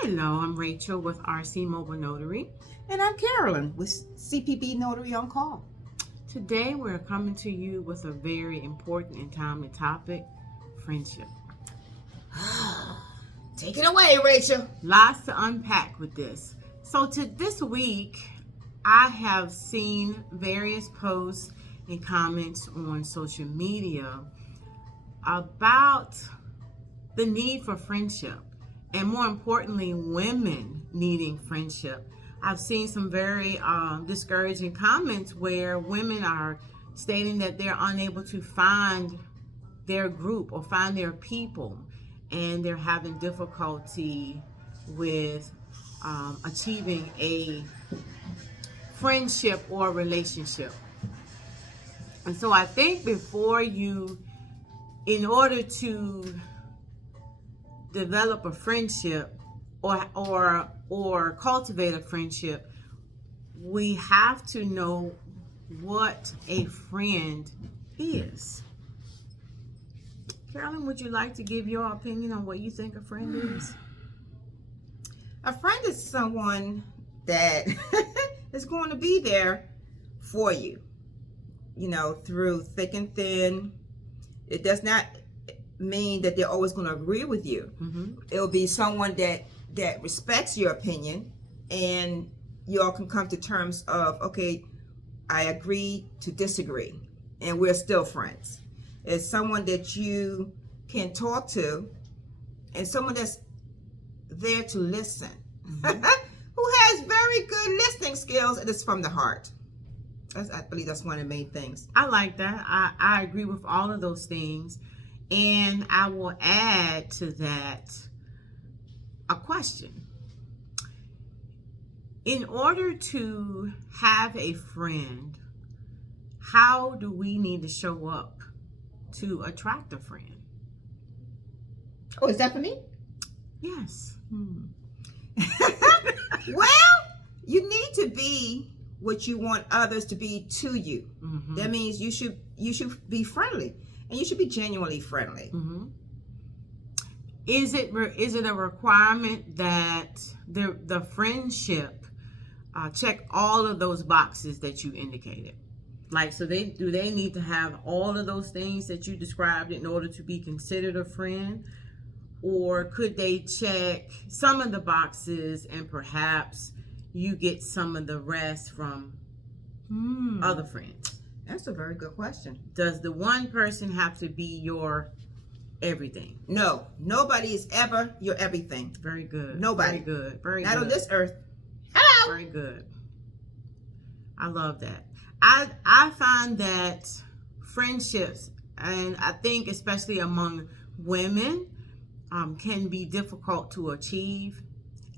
Hello, I'm Rachel with RC Mobile Notary. And I'm Carolyn with CPB Notary on Call. Today we're coming to you with a very important and timely topic, friendship. Take it away, Rachel. Lots to unpack with this. So this week, I have seen various posts and comments on social media about the need for friendship, and more importantly, women needing friendship. I've seen some very discouraging comments where women are stating that they're unable to find their group or find their people, and they're having difficulty with achieving a friendship or relationship. And so I think in order to develop a friendship or cultivate a friendship, we have to know what a friend is. Carolyn, would you like to give your opinion on what you think a friend is? A friend is someone that is going to be there for you, through thick and thin. It does not mean that they're always going to agree with you. Mm-hmm. It'll be someone that respects your opinion, and y'all can come to terms of, okay, I agree to disagree, and we're still friends. It's someone that you can talk to, and someone that's there to listen, Mm-hmm. who has very good listening skills, and it's from the heart. I believe that's one of the main things. I like that. I agree with all of those things. And I will add to that a question. In order to have a friend, how do we need to show up to attract a friend? Oh, is that for me? Yes. Well, you need to be what you want others to be to you. Mm-hmm. That means you should be friendly, and you should be genuinely friendly. Mm-hmm. Is it a requirement that the friendship check all of those boxes that you indicated? Like, so they need to have all of those things that you described in order to be considered a friend? Or could they check some of the boxes and perhaps you get some of the rest from other friends? That's a very good question. Does the one person have to be your everything? No, nobody is ever your everything. Very good. Nobody. Very good. Very Not good. on this earth. Hello. Very good. I love that. I find that friendships, and I think especially among women, can be difficult to achieve.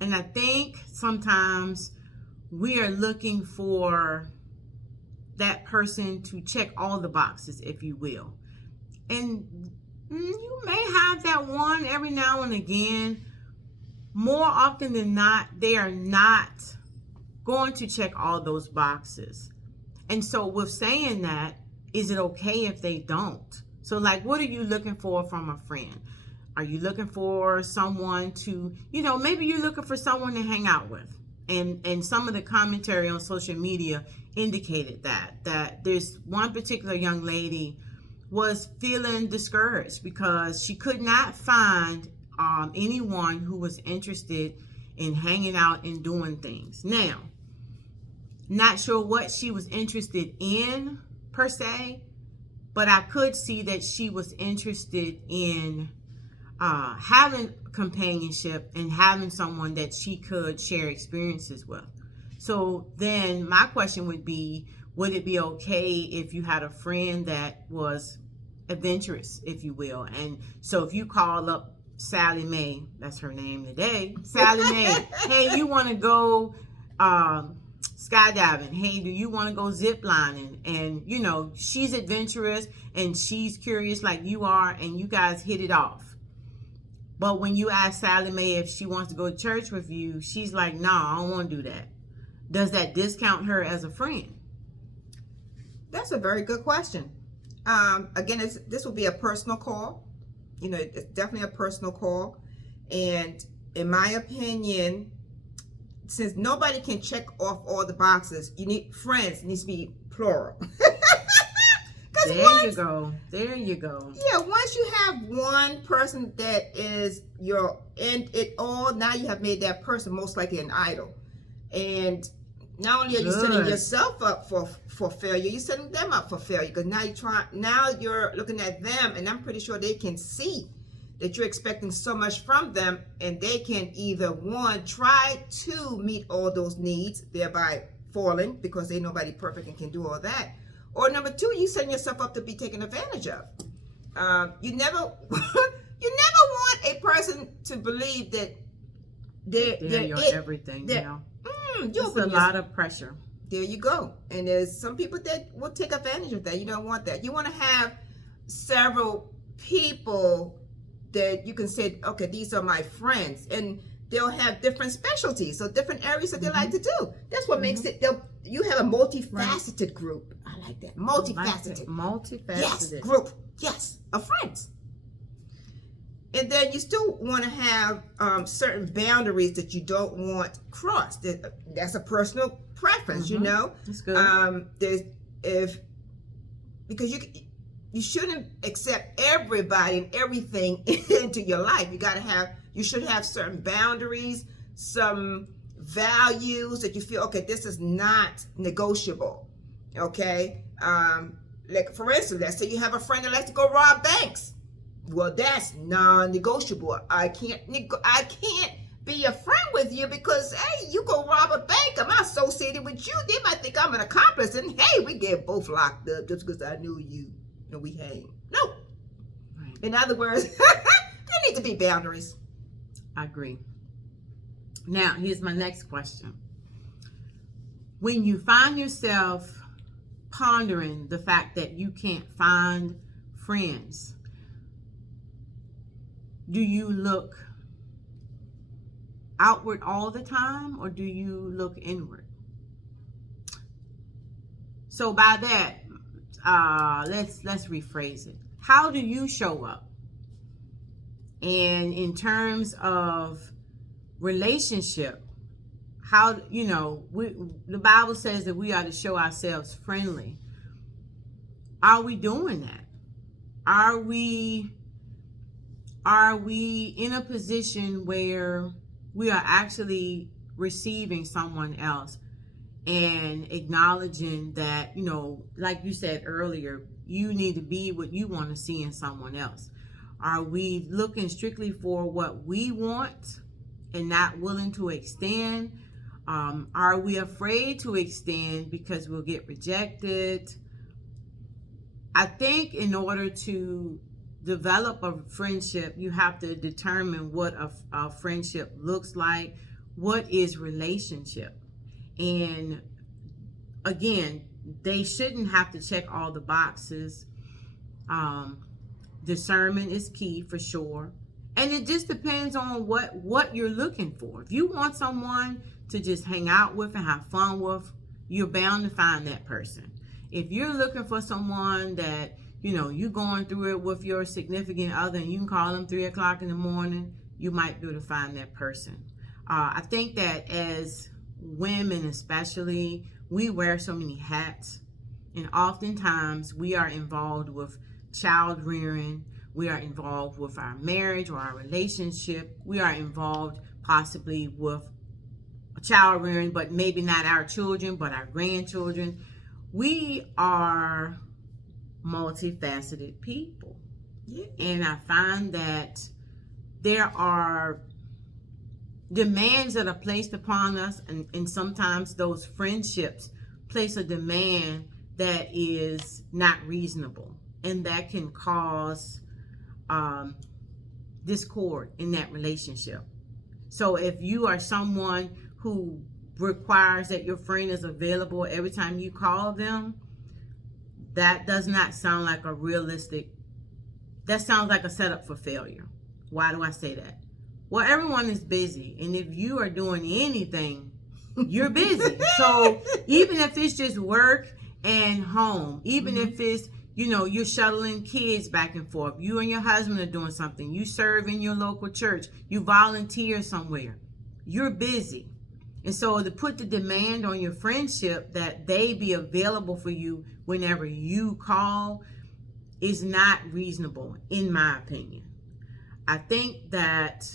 And I think sometimes we are looking for that person to check all the boxes, if you will. And you may have that one every now and again. More often than not, they are not going to check all those boxes. And so with saying that, is it okay if they don't? So like, what are you looking for from a friend? Are you looking for someone to, maybe you're looking for someone to hang out with? And some of the commentary on social media indicated that there's one particular young lady was feeling discouraged because she could not find anyone who was interested in hanging out and doing things. Now, not sure what she was interested in per se, but I could see that she was interested in having companionship and having someone that she could share experiences with. So then my question would be, would it be okay if you had a friend that was adventurous, if you will? And so if you call up Sally Mae, that's her name today, Sally Mae, hey, you want to go skydiving? Hey, do you want to go zip lining? And she's adventurous and she's curious like you are, and you guys hit it off. But when you ask Sally Mae if she wants to go to church with you, she's like, no, I don't want to do that. Does that discount her as a friend? That's a very good question. Again, this will be a personal call. It's definitely a personal call. And in my opinion, since nobody can check off all the boxes, you need friends. It needs to be plural. There you go. There you go. Yeah, once you have one person that is your end it all, now you have made that person most likely an idol. And not only are you setting yourself up for failure, you're setting them up for failure. Because now you're looking at them, and I'm pretty sure they can see that you're expecting so much from them, and they can either one, try to meet all those needs, thereby falling because ain't nobody perfect and can do all that. Or number two, you setting yourself up to be taken advantage of. You never want a person to believe that they're your everything. It's a lot of pressure. There you go. And there's some people that will take advantage of that. You don't want that. You want to have several people that you can say, okay, these are my friends, and they'll have different specialties, so different areas that they like to do. That's what makes it. You have a multifaceted group. I like that. Multifaceted. Multifaceted. Yes, group. Yes, of friends. And then you still want to have certain boundaries that you don't want crossed. That's a personal preference, you know. That's good. Because you shouldn't accept everybody and everything into your life. You should have certain boundaries, some values that you feel, okay, this is not negotiable. Okay, like for instance, let's say you have a friend that likes to go rob banks. Well, that's non-negotiable. I can't be a friend with you because, hey, you go rob a bank, I'm associated with you. They might think I'm an accomplice, and hey, we get both locked up just because I knew you. And we hang. No. Right. In other words, there need to be boundaries. I agree. Now, here's my next question. When you find yourself pondering the fact that you can't find friends, do you look outward all the time, or do you look inward? So by that, let's rephrase it. How do you show up? And in terms of relationship, how, the Bible says that we are to show ourselves friendly. Are we doing that? Are we in a position where we are actually receiving someone else and acknowledging that, like you said earlier, you need to be what you want to see in someone else? Are we looking strictly for what we want and not willing to extend? Are we afraid to extend because we'll get rejected? I think in order to develop a friendship, you have to determine what a friendship looks like. What is relationship? And again, they shouldn't have to check all the boxes. Discernment is key for sure. And it just depends on what you're looking for. If you want someone to just hang out with and have fun with, you're bound to find that person. If you're looking for someone that, you're going through it with your significant other and you can call them 3 o'clock in the morning, you might be able to find that person. I think that as women especially, we wear so many hats, and oftentimes we are involved with child rearing, we are involved with our marriage or our relationship, we are involved possibly with child rearing, but maybe not our children, but our grandchildren. We are multifaceted people. Yeah. And I find that there are demands that are placed upon us, and sometimes those friendships place a demand that is not reasonable, and that can cause discord in that relationship. So if you are someone who requires that your friend is available every time you call them, that does not sound like a realistic, that sounds like a setup for failure. Why do I say that? Well, everyone is busy, and if you are doing anything, you're busy. So even if it's just work and home, even if it's, you're shuttling kids back and forth. You and your husband are doing something. You serve in your local church. You volunteer somewhere. You're busy. And so to put the demand on your friendship that they be available for you whenever you call is not reasonable, in my opinion. I think that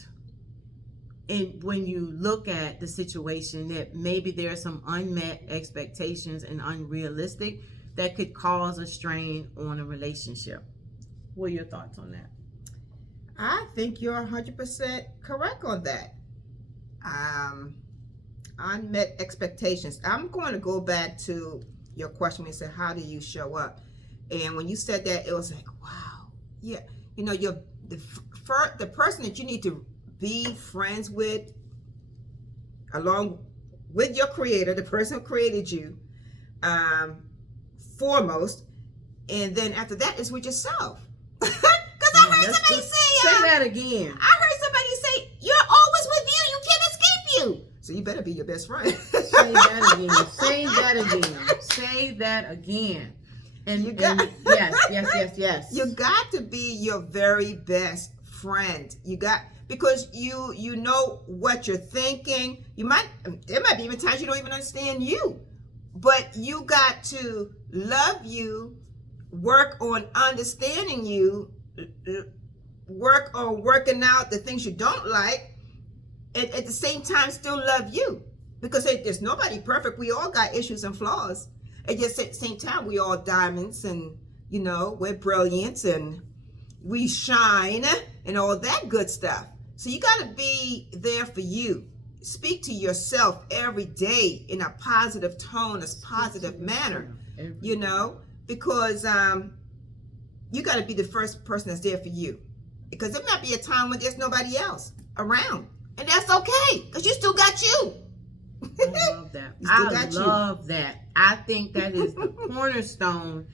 when you look at the situation, that maybe there are some unmet expectations and unrealistic that could cause a strain on a relationship. What are your thoughts on that? I think you're 100% correct on that. Unmet expectations. I'm going to go back to your question when you said, how do you show up? And when you said that, it was like, wow. Yeah. You're the person that you need to be friends with, along with your creator, the person who created you, foremost. And then after that is with yourself. Because I heard somebody say that again. I heard somebody say, you're always with you. You can't escape you. So you better be your best friend. Say that again. Say that again. Say that again. And yes. You got to be your very best friend. Because you know what you're thinking. There might be even times you don't even understand you. But you got to love you, work on understanding you, work on working out the things you don't like, and at the same time still love you. Because there's nobody perfect. We all got issues and flaws. And just at the same time, we all diamonds, and we're brilliant and we shine and all that good stuff. So you got to be there for you. Speak to yourself every day in a positive tone, a positive manner, because you got to be the first person that's there for you. Because there might be a time when there's nobody else around, and that's okay, because you still got you. I love that. I love that. I think that is the cornerstone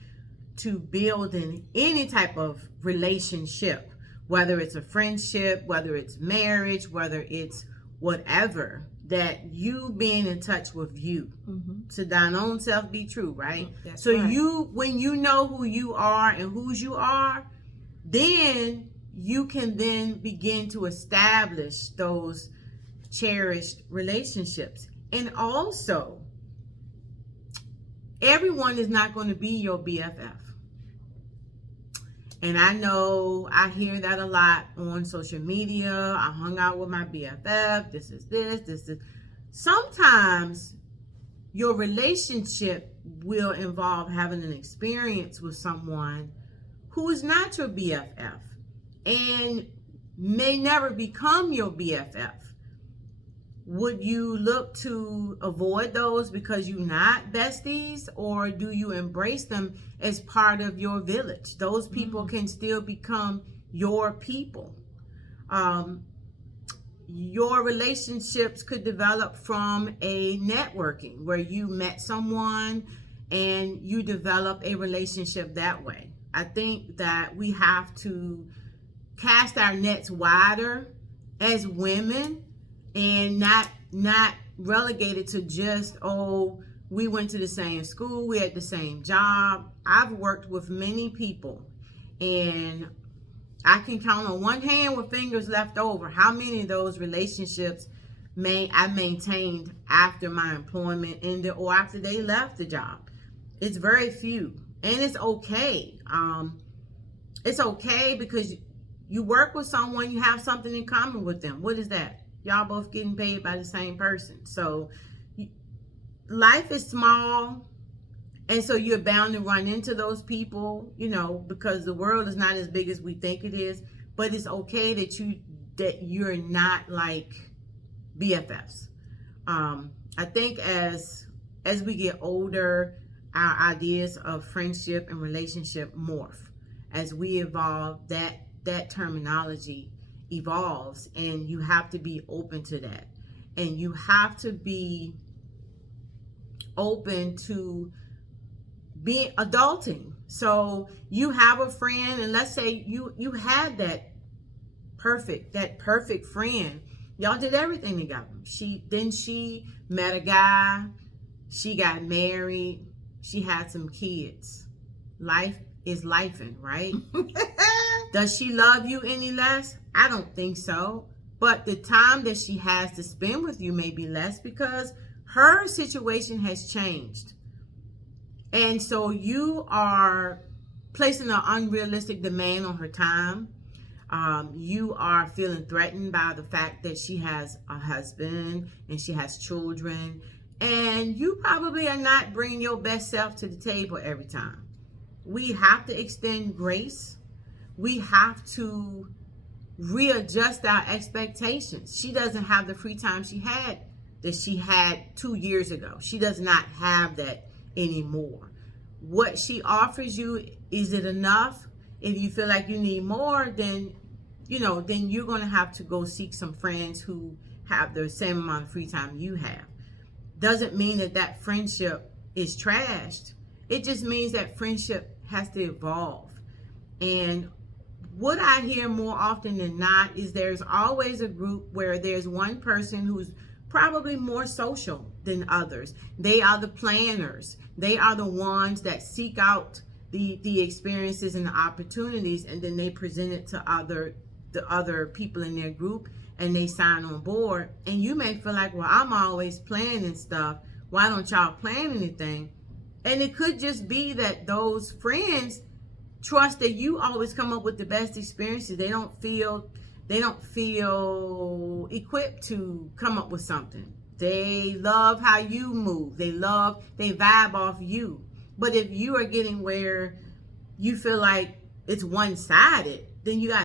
to building any type of relationship, whether it's a friendship, whether it's marriage, whether it's whatever, that you being in touch with you. Mm-hmm. To thine own self be true, right? That's so right. When you know who you are and whose you are, then you can then begin to establish those cherished relationships. And also, everyone is not going to be your BFF. And I know I hear that a lot on social media. I hung out with my BFF. This is. Sometimes your relationship will involve having an experience with someone who is not your BFF and may never become your BFF. Would you look to avoid those because you're not besties, or do you embrace them as part of your village? Those people can still become your people. Your relationships could develop from a networking where you met someone and you develop a relationship that way. I think that we have to cast our nets wider as women, and not relegated to just, we went to the same school, we had the same job. I've worked with many people, and I can count on one hand with fingers left over how many of those relationships I maintained after my employment ended or after they left the job. It's very few, and it's okay. It's okay because you work with someone, you have something in common with them. What is that? Y'all both getting paid by the same person. So life is small, and so you're bound to run into those people, because the world is not as big as we think it is. But it's okay that you're not like BFFs. I think as we get older, our ideas of friendship and relationship morph. As we evolve, that terminology evolves, and you have to be open to that, and you have to be open to being adulting. So you have a friend, and let's say you had that perfect friend. Y'all did everything together. She met a guy, she got married, she had some kids. Life is lifing, right? Does she love you any less? I don't think so. But the time that she has to spend with you may be less because her situation has changed. And so you are placing an unrealistic demand on her time. You are feeling threatened by the fact that she has a husband and she has children. And you probably are not bringing your best self to the table every time. We have to extend grace. We have to readjust our expectations. She doesn't have the free time she had 2 years ago. She does not have that anymore. What she offers you, is it enough? If you feel like you need more, then you're going to have to go seek some friends who have the same amount of free time you have. Doesn't mean that friendship is trashed. It just means that friendship has to evolve. And what I hear more often than not is there's always a group where there's one person who's probably more social than others. They are the planners. They are the ones that seek out the experiences and the opportunities, and then they present it to the other people in their group, and they sign on board. And you may feel like, well, I'm always planning stuff. Why don't y'all plan anything? And it could just be that those friends trust that you always come up with the best experiences. They don't feel equipped to come up with something. They love how you move. They vibe off you. But if you are getting where you feel like it's one-sided, then you got